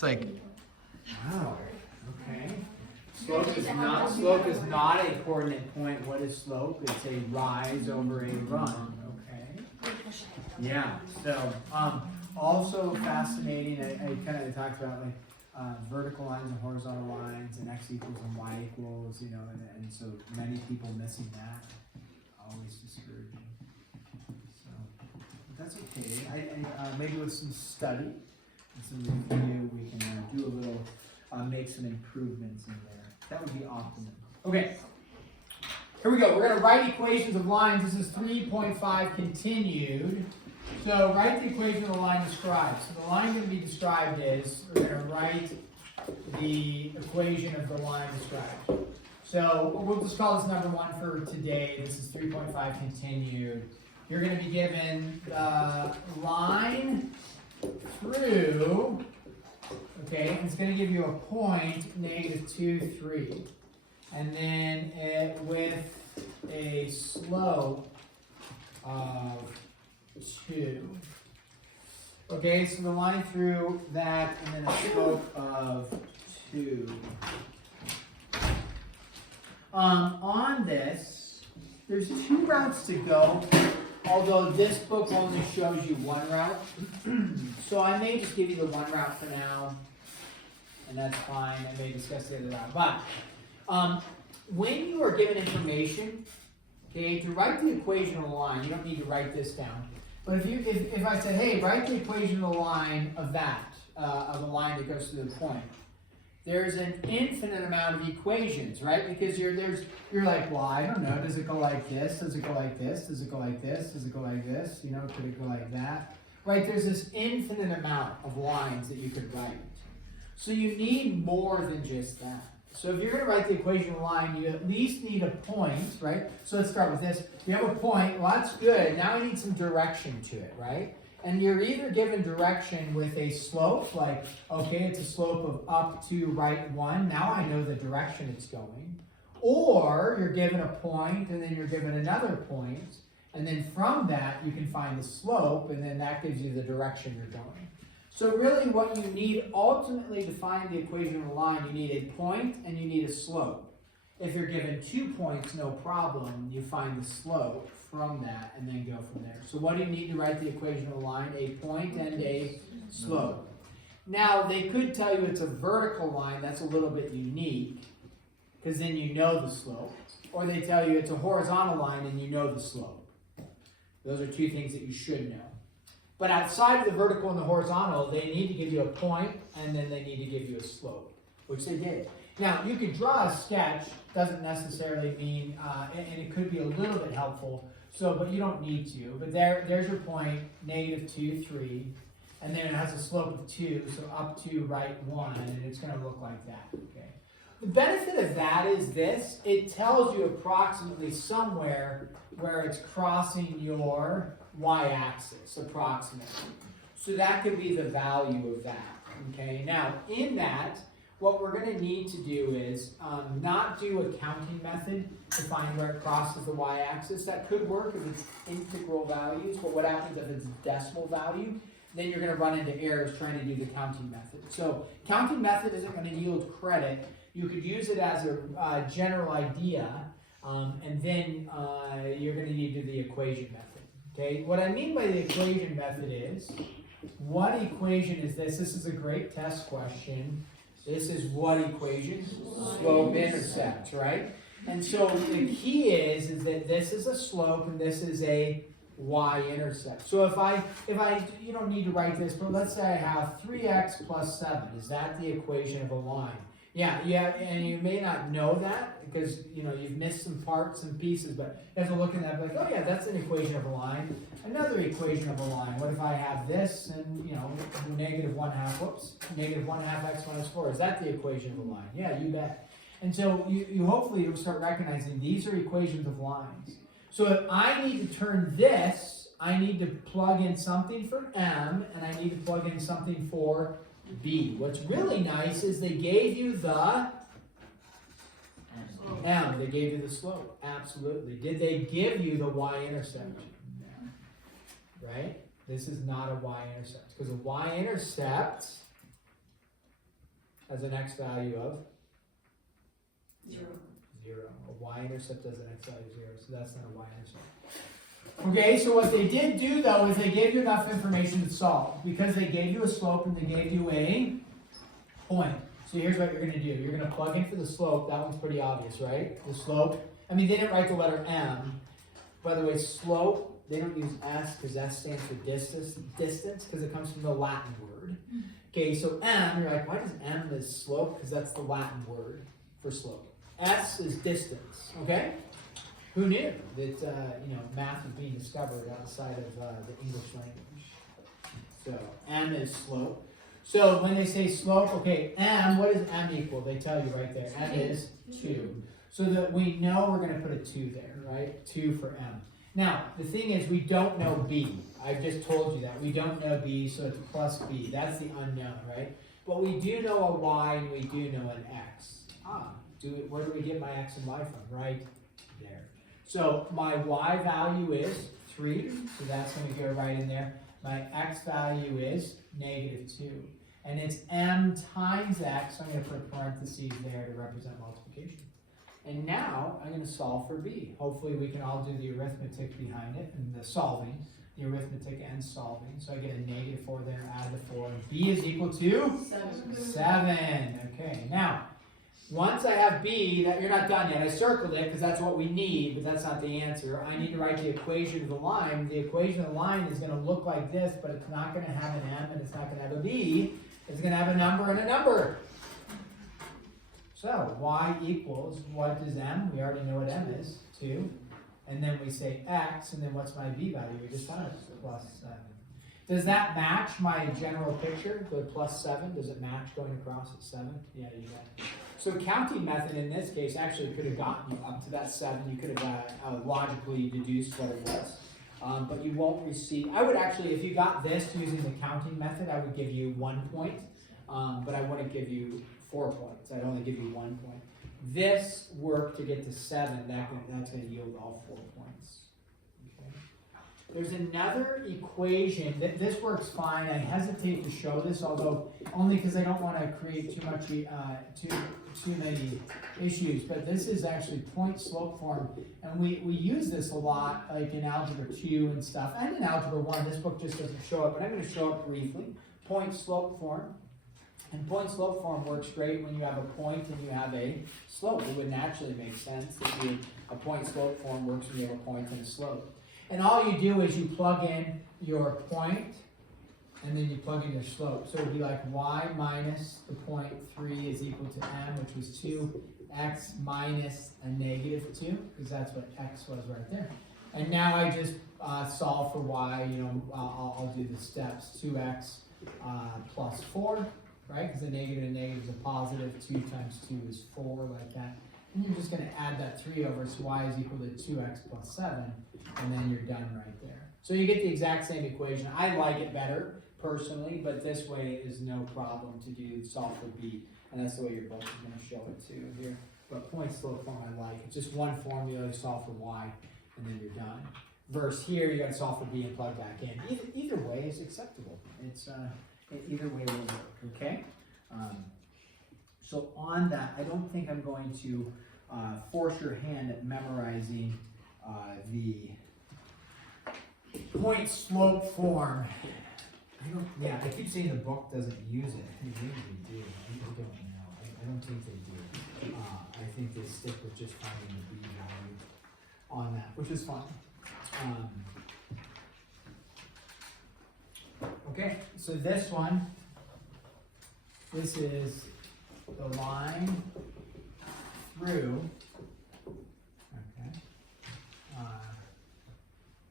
It's like, Wow. Okay. Slope is not a coordinate point. What is slope? It's a rise over a run. Okay. Yeah. So also fascinating. I kind of talked about like vertical lines and horizontal lines and x equals and y equals. You know, and so many people missing that. Always discouraging. So but that's okay. Maybe with some study and some review, we can do a little. Make some improvements in there. That would be optimum. Okay, here we go. We're going to write equations of lines. This is 3.5 continued. So write the equation of the line described. So the line going to be described is, we're going to write the equation of the line described. So we'll just call this number 1 for today. This is 3.5 continued. You're going to be given the line through. Okay, and it's going to give you a point, -2, 3. And then with a slope of 2. Okay, so the line through that, and then a slope of 2. On this, there's 2 routes to go, although this book only shows you 1 route. So I may just give you the 1 route for now. And that's fine. I may discuss the other route. But when you are given information, okay, to write the equation of the line, you don't need to write this down. But if I said, hey, write the equation of the line of that, of a line that goes to the point, there's an infinite amount of equations, right? Because you're like, well, I don't know. Does it go like this? Does it go like this? Does it go like this? Does it go like this? You know, could it go like that? Right? There's this infinite amount of lines that you could write. So you need more than just that. So if you're going to write the equation of the line, you at least need a point, right? So let's start with this. You have a point. Well, that's good. Now I need some direction to it, right? And you're either given direction with a slope, like, okay, it's a slope of up to right 1. Now I know the direction it's going. Or you're given a point, and then you're given another point. And then from that, you can find the slope, and then that gives you the direction you're going. So really what you need ultimately to find the equation of a line, you need a point and you need a slope. If you're given 2 points, no problem. You find the slope from that and then go from there. So what do you need to write the equation of a line? A point and a slope. Now they could tell you it's a vertical line. That's a little bit unique because then you know the slope. Or they tell you it's a horizontal line and you know the slope. Those are 2 things that you should know. But outside of the vertical and the horizontal, they need to give you a point, and then they need to give you a slope, which they did. Now, you could draw a sketch. Doesn't necessarily mean, and it could be a little bit helpful, but you don't need to. But there's your point, -2, 3. And then it has a slope of 2, so up to right 1, and it's going to look like that. Okay. The benefit of that is this. It tells you approximately somewhere where it's crossing your y-axis, approximately. So that could be the value of that. Okay. Now, in that, what we're going to need to do is not do a counting method to find where it crosses the y-axis. That could work if it's integral values, but what happens if it's decimal value? Then you're going to run into errors trying to do the counting method. So counting method isn't going to yield credit. You could use it as a general idea, and then you're going to need to do the equation method. Okay, what I mean by the equation method is, what equation is this? This is a great test question. This is what equation? Slope-intercept, right? And so the key is that this is a slope and this is a y-intercept. So if I, you don't need to write this, but let's say I have 3x plus 7. Is that the equation of a line? Yeah, and you may not know that because you've missed some parts and pieces, but you have to look at that like, oh yeah, that's an equation of a line. Another equation of a line. What if I have this and -1/2 x minus 4? Is that the equation of a line? Yeah, you bet. And so you hopefully you'll start recognizing these are equations of lines. So if I need to turn this, I need to plug in something for m and I need to plug in something for b. What's really nice is they gave you the m. They gave you the slope. Absolutely. Did they give you the y-intercept? Right? This is not a y-intercept because a y-intercept has an x value of 0. 0. A y-intercept has an x value of 0, so that's not a y-intercept. Okay, so what they did do though is they gave you enough information to solve. Because they gave you a slope and they gave you a point. So here's what you're going to do. You're going to plug in for the slope. That one's pretty obvious, right? The slope. I mean, they didn't write the letter m. By the way, slope, they don't use s because s stands for distance because it comes from the Latin word. Okay, so m, you're like, why does m is slope? Because that's the Latin word for slope. S is distance, okay? Who knew that, math was being discovered outside of the English language? So m is slope. So when they say slope, okay, m, what does m equal? They tell you right there. M is 2. So that we know we're going to put a 2 there, right? 2 for m. Now, the thing is, we don't know b. I've just told you that. We don't know b, so it's plus b. That's the unknown, right? But we do know a y and we do know an x. Where do we get my x and y from? Right there. So my y value is 3, so that's going to go right in there. My x value is -2. And it's m times x, so I'm going to put parentheses there to represent multiplication. And now I'm going to solve for b. Hopefully we can all do the arithmetic behind it, and the solving, the arithmetic and solving. So I get a -4 there, add the 4, and b is equal to? 7. Okay, now, once I have b, that you're not done yet. I circled it because that's what we need, but that's not the answer. I need to write the equation of the line. The equation of the line is going to look like this, but it's not going to have an m and it's not going to have a b. It's going to have a number and a number. So y equals, what is m? We already know what m is, 2. And then we say x, and then what's my b value? We just found it, plus 7. Does that match my general picture, the plus 7? Does it match going across at 7? Yeah, you got it. So counting method in this case actually could have gotten you up to that 7. You could have logically deduced what it was. But you won't receive, I would actually, if you got this using the counting method, I would give you 1 point. But I wouldn't give you 4 points. I'd only give you 1 point. This work to get to 7, that's going to yield all 4 points. Okay. There's another equation. This works fine. I hesitate to show this, although only because I don't want to create too much, too many issues. But this is actually point-slope form, and we use this a lot, like in Algebra 2 and stuff, and in Algebra 1. This book just doesn't show it, but I'm going to show it briefly. Point-slope form. And point-slope form works great when you have a point and you have a slope. It would naturally make sense that a point-slope form works when you have a point and a slope. And all you do is you plug in your point, and then you plug in your slope. So it would be like y minus the point 3 is equal to m, which was 2, x minus a -2, because that's what x was right there. And now I just solve for y. I'll do the steps. 2x plus 4. Right? Because a negative and a negative is a positive. 2 times 2 is 4, like that. And you're just going to add that 3 over, so y is equal to 2x plus 7, and then you're done right there. So you get the exact same equation. I like it better, personally, but this way is no problem to solve for b, and that's the way your book is going to show it too here. But point-slope form I like. It's just one formula, you solve for y, and then you're done. Versus here, you got to solve for b and plug back in. Either way is acceptable. It's either way will work, okay? So on that, I don't think I'm going to force your hand at memorizing the point-slope form. I keep saying the book doesn't use it. I think maybe they do. I don't know. I don't think they do. I think they stick with just finding the b value on that, which is fine. Okay, so this one, this is the line through,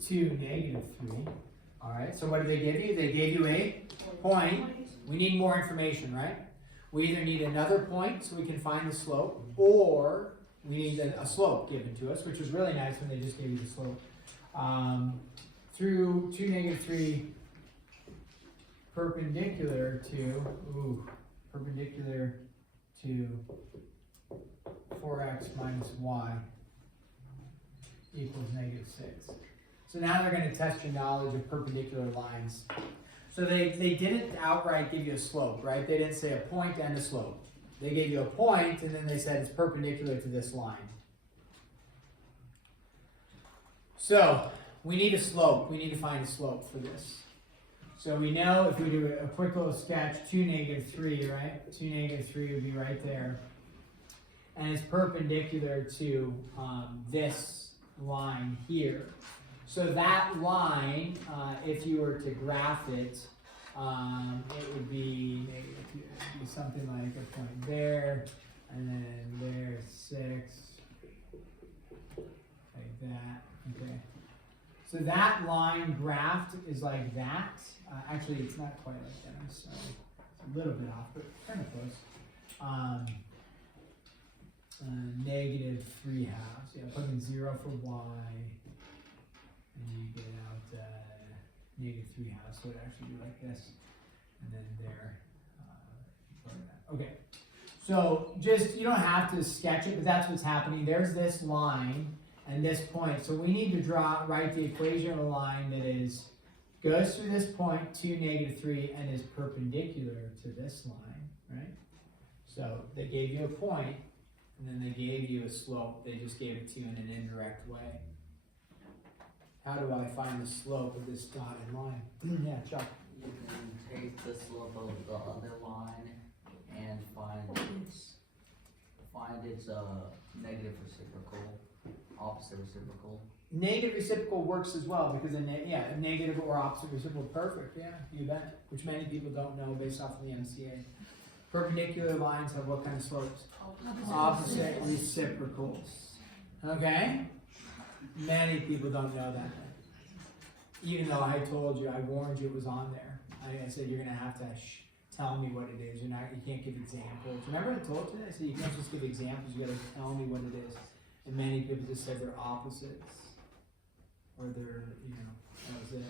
to -3. All right, so what did they give you? They gave you a point. We need more information, right? We either need another point so we can find the slope, or we need a slope given to us, which was really nice when they just gave you the slope. Through to -3 perpendicular to 4x minus y equals -6. So now they're going to test your knowledge of perpendicular lines. So they didn't outright give you a slope, right? They didn't say a point and a slope. They gave you a point, and then they said it's perpendicular to this line. So we need a slope. We need to find a slope for this. So we know if we do a quick little sketch, 2, -3, right? 2, -3 would be right there. And it's perpendicular to this line here. So that line, if you were to graph it, it would be something like a point there, and then there's 6, like that. Okay. So that line graphed is like that. Actually, it's not quite like that. I'm sorry. It's a little bit off, but kind of close. -3/2. Yeah, put in 0 for y, and you get out -3/2. So it actually be like this, and then there. Okay. So just you don't have to sketch it, but that's what's happening. There's this line and this point. So we need to write the equation of a line that goes through this point to -3 and is perpendicular to this line, right? So they gave you a point, and then they gave you a slope. They just gave it to you in an indirect way. How do I find the slope of this dotted line? Yeah, Chuck. You can take the slope of the other line and find its negative reciprocal, opposite reciprocal. Negative reciprocal works as well because a negative or opposite reciprocal, perfect. Yeah, you bet. Which many people don't know based off of the MCA. Perpendicular lines have what kind of slopes? Opposite reciprocals. Okay? Many people don't know that. Even though I told you, I warned you it was on there. I said you're gonna have to tell me what it is. You can't give examples. Remember I told you that? I said you can't just give examples. You gotta tell me what it is. And many people just said they're opposites, or they're that was it.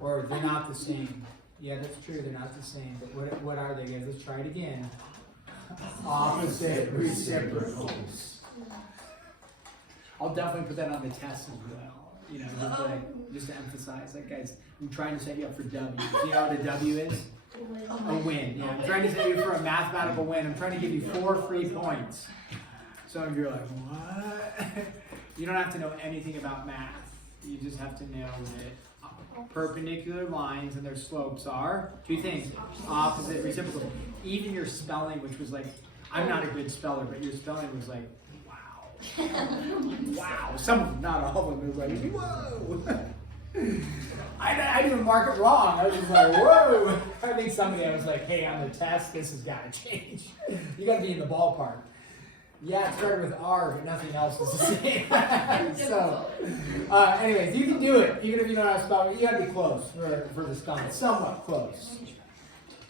Or they're not the same. Yeah, that's true. They're not the same. But what are they, guys? Let's try it again. Opposite reciprocals. I'll definitely put that on the test as well. Just to emphasize, like guys, I'm trying to set you up for W. Do you know what a W is? A win. Yeah, I'm trying to set you for a mathematical win. I'm trying to give you 4 free points. Some of you are like, what? You don't have to know anything about math. You just have to know that perpendicular lines and their slopes are 2 things: opposite reciprocal. Even your spelling, which was like, I'm not a good speller, but your spelling was like, wow. Some of them, not all of them, it was like, whoa. I didn't mark it wrong. I was just like, whoa. I think somebody I was like, hey, on the test, this has got to change. You got to be in the ballpark. Yeah, it started with R, but nothing else was the same. So, anyways, you can do it. Even if you don't know how to spell it, you got to be close for this comment. Somewhat close.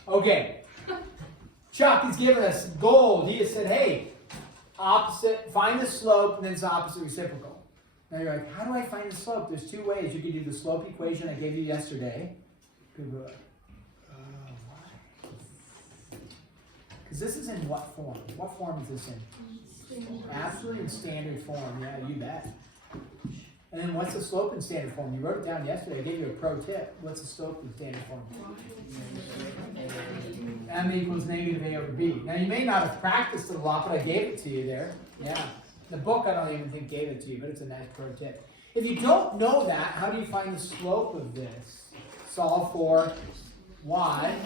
Okay. Chuck has given us gold. He has said, hey, find the slope, and then it's opposite reciprocal. Now you're like, how do I find the slope? There's 2 ways. You can do the slope equation I gave you yesterday. People are like, because this is in what form? What form is this in? Absolutely in standard form. Yeah, you bet. And then what's the slope in standard form? You wrote it down yesterday. I gave you a pro tip. What's the slope in standard form? M equals -A over B. Now you may not have practiced it a lot, but I gave it to you there. Yeah. The book I don't even think gave it to you, but it's a nice pro tip. If you don't know that, how do you find the slope of this? Solve for y,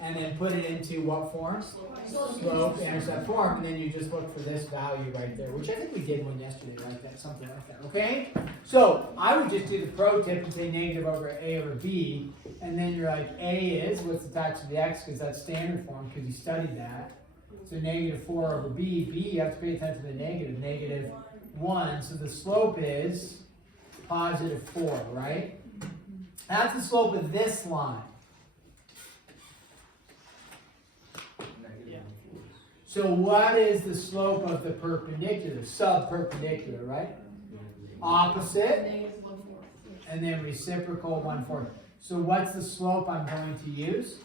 and then put it into what form? Slope intercept form, and then you just look for this value right there, which I think we did one yesterday, like that, something like that, okay? So I would just do the pro tip and say negative over A over B, and then you're like, A is, what's attached to the x, because that's standard form, because you studied that. So -4 over B, you have to pay attention to the negative, -1, so the slope is +4, right? That's the slope of this line. So what is the slope of the perpendicular? Subperpendicular, right? Opposite, and then reciprocal 1/4. So what's the slope I'm going to use?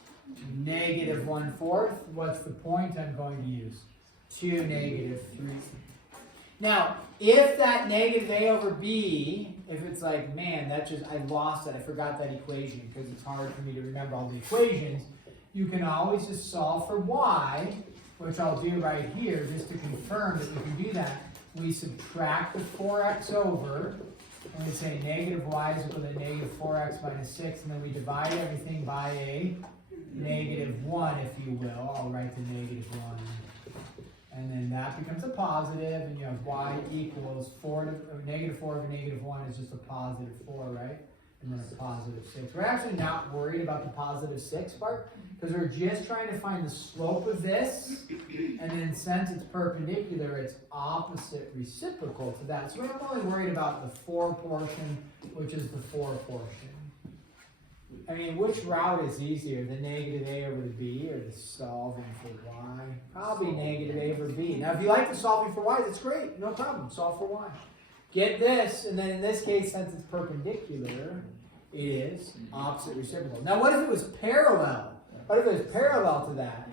-1/4. What's the point I'm going to use? 2 -3. Now, if that -A over B if it's like, man, I lost it, I forgot that equation, because it's hard for me to remember all the equations, you can always just solve for y, which I'll do right here, just to confirm that we can do that. We subtract the 4x over, and we say negative y is equal to negative 4x minus 6, and then we divide everything by a negative 1, if you will. I'll write the negative 1. And then that becomes a positive, and you have y equals negative 4 over negative 1 is just a positive 4, right? And then a positive 6. We're actually not worried about the positive 6 part, because we're just trying to find the slope of this, and then since it's perpendicular, it's opposite reciprocal to that. So we're only worried about the 4 portion, which is the 4 portion. I mean, which route is easier, the negative a over the b, or the solving for y? Probably negative a over b. Now, if you like the solving for y, that's great, no problem, solve for y. Get this, and then in this case, since it's perpendicular, it is opposite reciprocal. Now, what if it was parallel? What if it was parallel to that?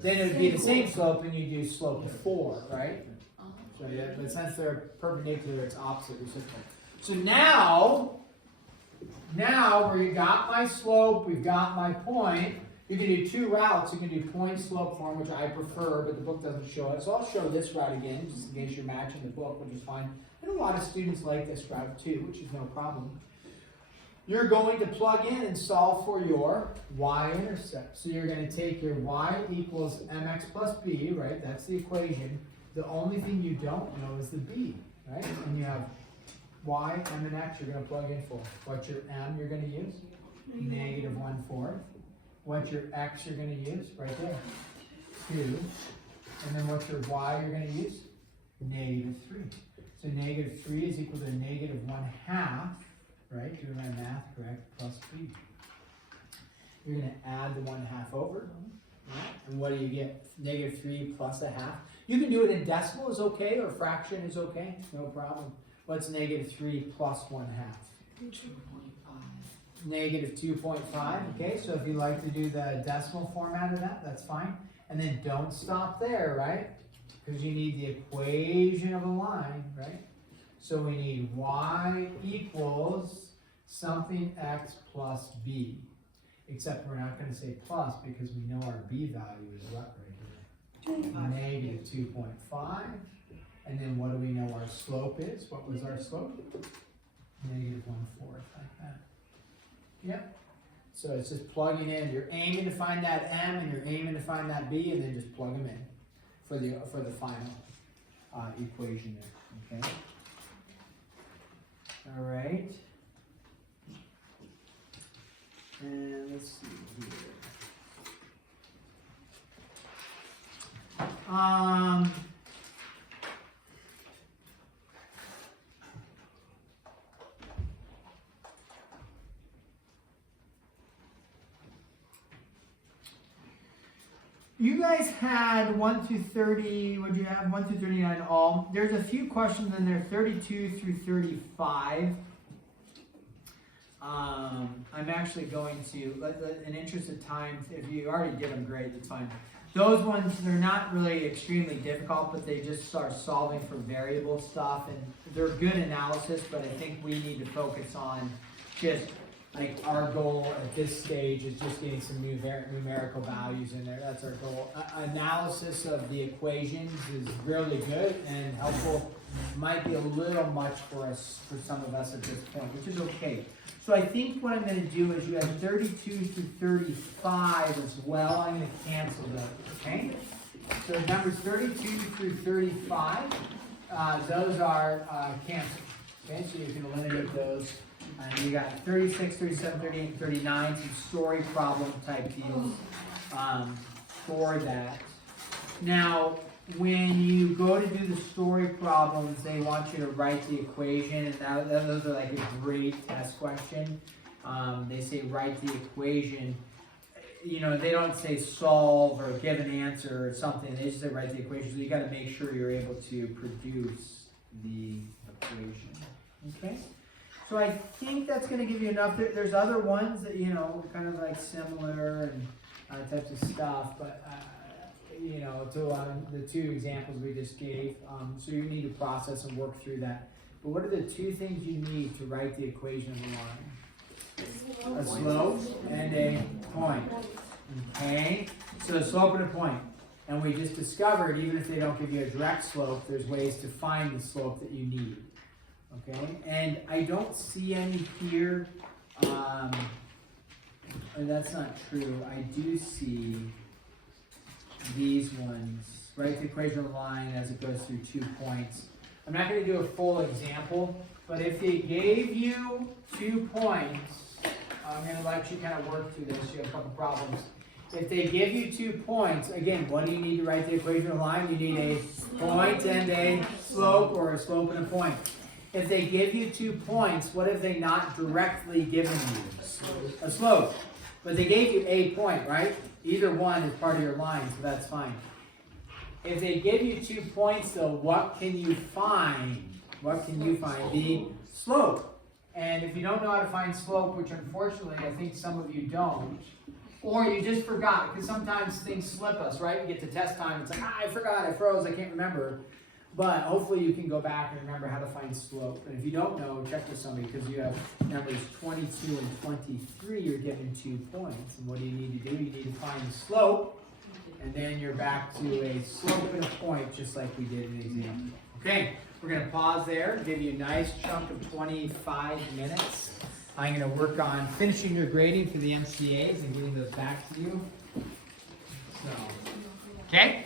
Then it would be the same slope, and you do slope of 4, right? So yeah, but since they're perpendicular, it's opposite reciprocal. So now where you got my slope, we've got my point, you can do 2 routes. You can do point slope form, which I prefer, but the book doesn't show it. So I'll show this route again, just in case you're matching the book, which is fine. And a lot of students like this route too, which is no problem. You're going to plug in and solve for your y-intercept. So you're going to take your y equals mx plus b, right? That's the equation. The only thing you don't know is the b, right? And you have y, m, and x you're going to plug in for. What's your m you're going to use? Negative 1/4. What's your x you're going to use? Right there. 2. And then what's your y you're going to use? Negative 3. So negative 3 is equal to negative 1/2, right? Doing my math correct, plus b. You're going to add the 1/2 over. Right? And what do you get? Negative 3 plus 1/2. You can do it in decimal is okay, or fraction is okay. No problem. What's negative 3 plus 1/2? 2.5. Negative 2.5. Okay, so if you like to do the decimal format of that, that's fine. And then don't stop there, right? Because you need the equation of a line, right? So we need y equals something x plus b. Except we're not going to say plus because we know our b value is what right here? Negative 2.5. And then what do we know our slope is? What was our slope? Negative 1/4, like that. Yep. So it's just plugging in. You're aiming to find that m, and you're aiming to find that b, and then just plug them in for the final equation there. Okay. All right. And let's see here. You guys had 1 through 30, what do you have? 1 through 39 all. There's a few questions in there, 32 through 35. I'm actually going to, in interest of time, if you already did them, great, that's fine. Those ones, they're not really extremely difficult, but they just start solving for variable stuff, and they're good analysis, but I think we need to focus on just, like, our goal at this stage is just getting some numerical values in there. That's our goal. Analysis of the equations is really good and helpful. Might be a little much for us, for some of us at this point, which is okay. So I think what I'm going to do is you have 32 through 35 as well. I'm going to cancel those, okay? So numbers 32 through 35, those are canceled. Okay, so you can eliminate those. And you got 36, 37, 38, 39, some story problem type deals for that. Now, when you go to do the story problems, they want you to write the equation, and those are like a great test question. They say write the equation. You know, they don't say solve or give an answer or something. They just say write the equation. So you got to make sure you're able to produce the equation. Okay. So I think that's going to give you enough. There's other ones that, you know, kind of like similar and types of stuff, but you know, to the 2 examples we just gave. So you need to process and work through that. But what are the two things you need to write the equation of a line? A slope and a point. Okay? So a slope and a point. And we just discovered, even if they don't give you a direct slope, there's ways to find the slope that you need. Okay? And I don't see any here. That's not true. I do see these ones. Write the equation of a line as it goes through 2 points. I'm not going to do a full example, but if they gave you 2 points, I'm going to let you kind of work through this. You have a couple problems. If they give you 2 points, again, what do you need to write the equation of a line? You need a point and a slope, or a slope and a point. If they give you 2 points, what have they not directly given you? A slope. But they gave you a point, right? Either one is part of your line, so that's fine. If they give you 2 points, though, what can you find? What can you find? The slope. And if you don't know how to find slope, which unfortunately I think some of you don't, or you just forgot, because sometimes things slip us, right? We get to test time, it's like, I forgot, I froze, I can't remember. But hopefully you can go back and remember how to find slope. And if you don't know, check with somebody, because you have numbers 22 and 23, you're given 2 points. And what do you need to do? You need to find the slope, and then you're back to a slope and a point, just like we did in the example. Okay, we're going to pause there, give you a nice chunk of 25 minutes. I'm going to work on finishing your grading for the MCAs and getting those back to you. So, okay?